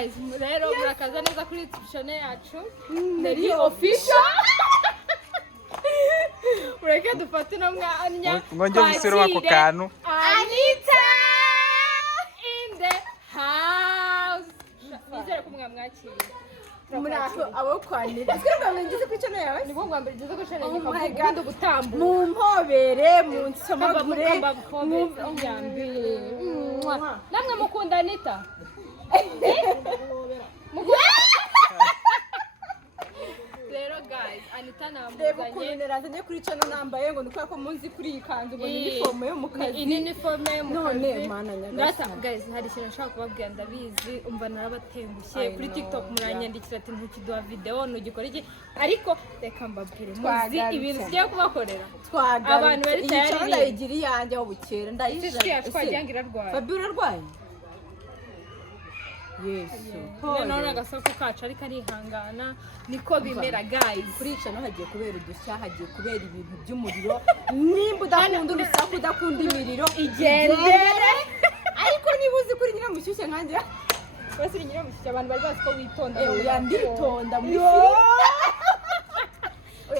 guys rero murakaza neza kuri channel yacu Neri official mureke dufate no mwanya ngonje gusiro ako kantu Anita in the house nizere ko mwamwakiriye murako abo kwanira twebwe mwengize ku channel yawe nibo ngwambere gize ko channel yikavuga gutambuka mu mpobere mu nsomagure mu yambere namwe mukunda Anita rero guys Anita namuzanye nerazanye kuri channel nambaye ngo nuko munzi kuri ikanzu ngo uniform yo mukazi uniform yo mukazi none mana nyagasa guys hari ikintu nshaka kubabwira ndabizi umva narabatengushye kuri TikTok muranyandikira ati ntukiduha video nugikora iki ariko reka mbabwire muzi ibintu byo kubakorera abantu bari tayari ndayigira yanjye aho bukera ndayishira twagiyangira rwaye Fabiola rwaye Yesu none agasako kacu ariko arihangana niko bimera guys kuri channel hagiye kubera udushya hagiye kubera ibintu by'umuriro nimba udakunda urusaku udakunda imiriro igendere ariko niba uzi kuri nyiramushyushye nkanjye bose nyiramushyushye abantu bari bazi ko witonda yanditonda muri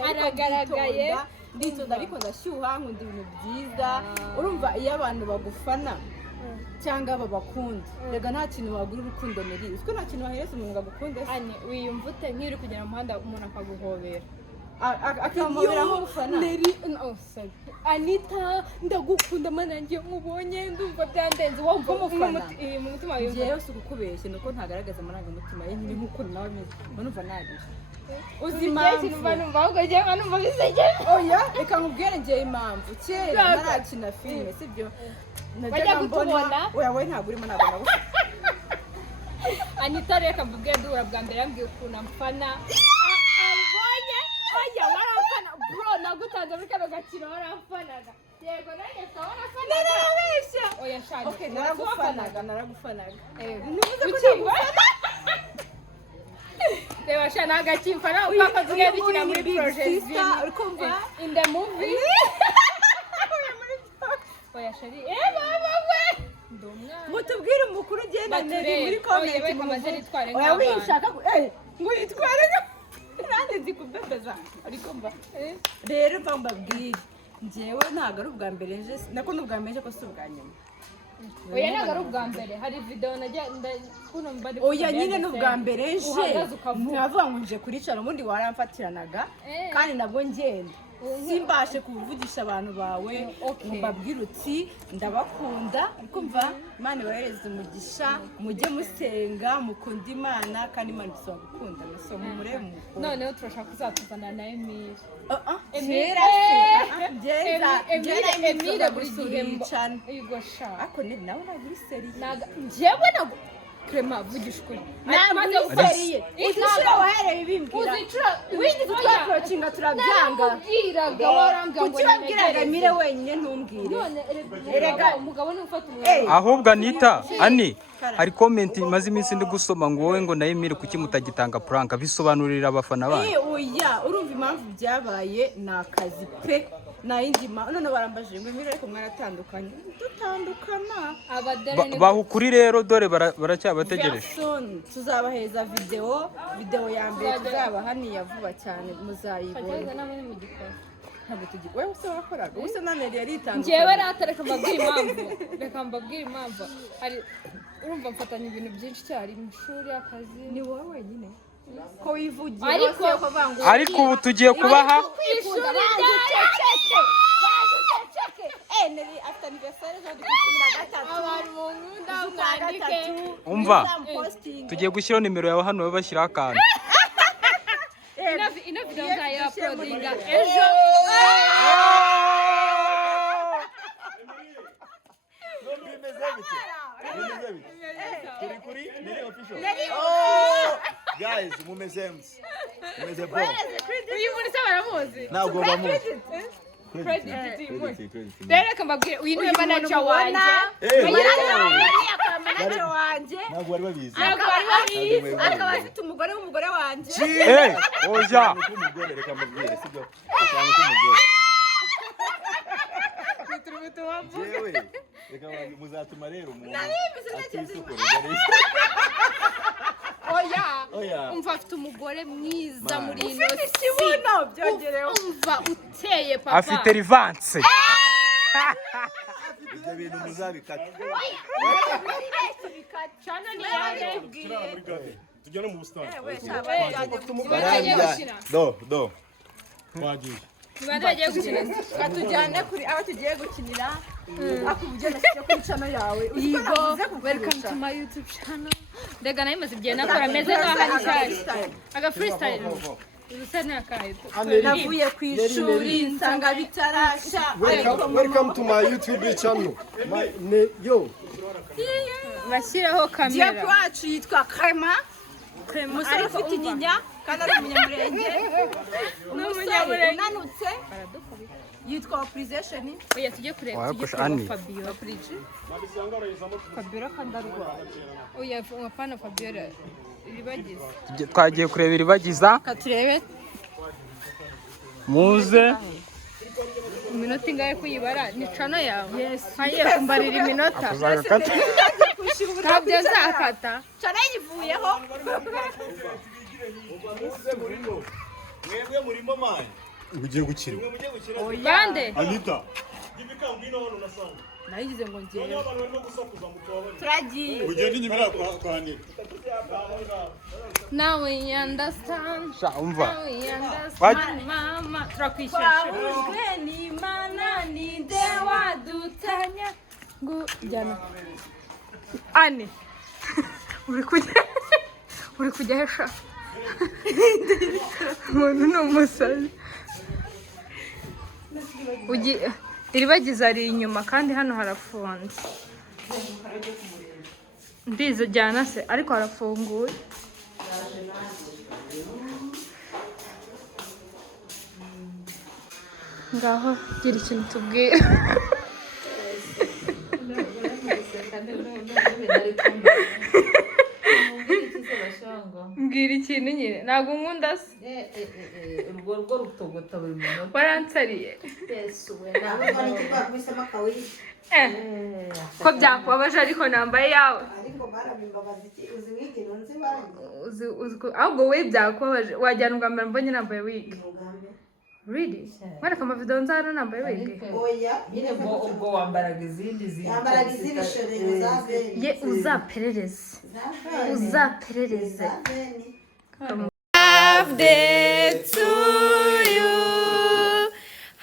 aragaragaye nditonda ariko ndashyuha nkunda ibintu byiza urumva iyo abantu bagufana cyangwa babakunda rega nta kintu wagura urukundo Neri uziko nta kintu wahereza umuntu agukunde ane wiyumva ute nk'iri kugera mu muhanda umuntu akaguhobera akamubera nk'ufana Neri Anita ndagukunda manangiye nkubonye ndumva byandenze wumva umufana mu mutima wawe ngewe si ukukubeshye nuko ntagaragaza amarangamutima ye nyine nk'uko nawe ameze numva nabije uzi impamvu numva ahubwo njyewe numva bisekeje oya reka nkubwire njyewe impamvu kera narakina filime sibyo bajya kutubona oya we ntabwo urimo nabona gusa Anita reka mbubwire duhura bwa mbere yambwiye ukuntu amfana ambonye oya waramfana bro nagutanze muri kano gakino waramfanaga yego nanjye warafanaga narabeshya oya shani okay naragufanaga ntuvuze ko nagufana reba shana agakimfana uko akazuye dukina muri project in the movie oya shari baba we mutubwire umukuru ugenda Neri muri comment oya kamaze ritware oya wishaka ngo yitware nanjye nzi kubebeza ariko mba rero mbabwire njyewe ntabwo ari ubwa mbere nje nako n'ubwa mbere ko si ubwa nyuma oya ntabwo ari ubwa mbere hari video najya kuno mbari oya nyine n'ubwa mbere nje nkavuga ngo nje kuricara ubundi waramfatiranaga kandi nabwo ngenda simbashe kuvugisha abantu bawe mbabwira uti ndabakunda ariko mva Imana ibahereze umugisha mujye musenga mukunda Imana kandi Imana isaba gukunda so mumurebe noneho turashaka kuzatuzana na Emile Emile buri gihe cyane igosha ako ni nawe naguri seri njyewe nago Clement vugisha ukuri namaze guseriye uzicura wahereye bimbwira wigize twaprocinga turabyanga ubwiraga warambwa ngo ukibabwiraga Emile wenyine ntumbwire erega umugabo ni ufata umwana ahubwo Anita ani hari comment maze iminsi ndi gusoma ngo wowe ngo na Emile kuki mutagitanga prank bisobanurira abafana banyu oya urumva impamvu byabaye nakazi pe nayindima none barambaje ngo Emile ariko mwaratandukanye dutandukana bahukuri rero dore baracyabategereje tuzabaheza video ya mbere tuzaba haniya vuba cyane muzayibona ntabwo tugiye wewe se wakoraga usa na Neri yaritandukanye njyewe ratareka mbabwira impamvu hari urumva mfatanya ibintu byinshi cyane mu shuri akazi ni wowe wenyine ko wivugiye ariko ubu tugiye kubaha ishuri Neri after anniversary zo dukina gatatu abantu mu nkunda mwandike umva tugiye gushyiraho nimero yawe hano babashyiraho akantu ino video nzayo uploadinga ejo guys mumeze bo uyu muri se baramuzi ntabwo bamuzi rero mbabwire uyu niwe manager wanjye manager wanjye ntabwo bari babizi akaba afite umugore wanjye oya umugore reka mbabwire sibyo cyane ko umugore jewe reka muzatuma rero umuntu atisukura oya umva afite umugore mwiza muri ino ikibuno byongereho umva uteye papa afite rivanse ibyo bintu muzabikata cyane ni yane tujyana mu busitani do twagiye bagiye gukina katujyane kuri aho tugiye gukinira ako ugenda cyo kuri channel yawe Yigo, welcome to my YouTube channel. Ndega nayo maze igihe nakora meze nk'aho aga freestyle. Ubusa nakaye. navuye ku ishuri nsanga bitarasha welcome to my YouTube channel yo Bashyiraho Dieu kamera. wacu yitwa Clement umusore ufite inyinya kandi ari umunyamurenge umusore unanutse yitwa Oprization Oya tujye kureba Oya, tujye kusha kureba Annie. Fabio. Fabiola kandarwa Oya apana Fabiola iribagize. twagiye kureba iribagiza katurebe muze Iminota ingahe kuyibara ni cano yawe. Yes. Haye kumbarira iminota. uzagakata Ntabyo zakata. channel yivuyeho mwebwe murimo mani ugiye gukina Bande. Anita nayigize ngo ngiye turagiye ugenda inyuma kwa Anita Now we understand. sha umva Now we What? understand mama. Turakwishyura. twahujwe n'Imana ninde wadutanya Jana. Ani. Uri kujya hesha. Umuntu ni umusazi. Iribagiza ari inyuma kandi hano harafunze. Mbizo jyana se ariko harafunguye. Ngaho gira ikintu tubwira. Mbwira ikintu nyine ntabwo nkunda se urwo rugo rutogota buri munota waransariye yesu we nawe bakubisemo akawiri ko byakubabaje ariko nambaye yawe ariko barabimbabaza iki uzi wigi nunzi barangiye ahubwo we byakubabaje wajyana ubwambere mbonye nambaye wig really mwereka amavidewo nza hano nambaye wig oya nyine ubwo wambaraga izindi yambaraga izindi shorero za veni ye uzaperereze uzaperereze birthday to you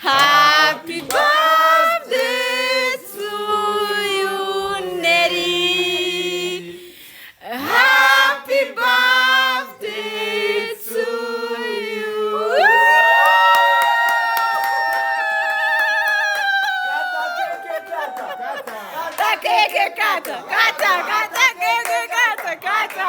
happy birthday to you Neri happy birthday to you kata keke kata kata kata keke kata kata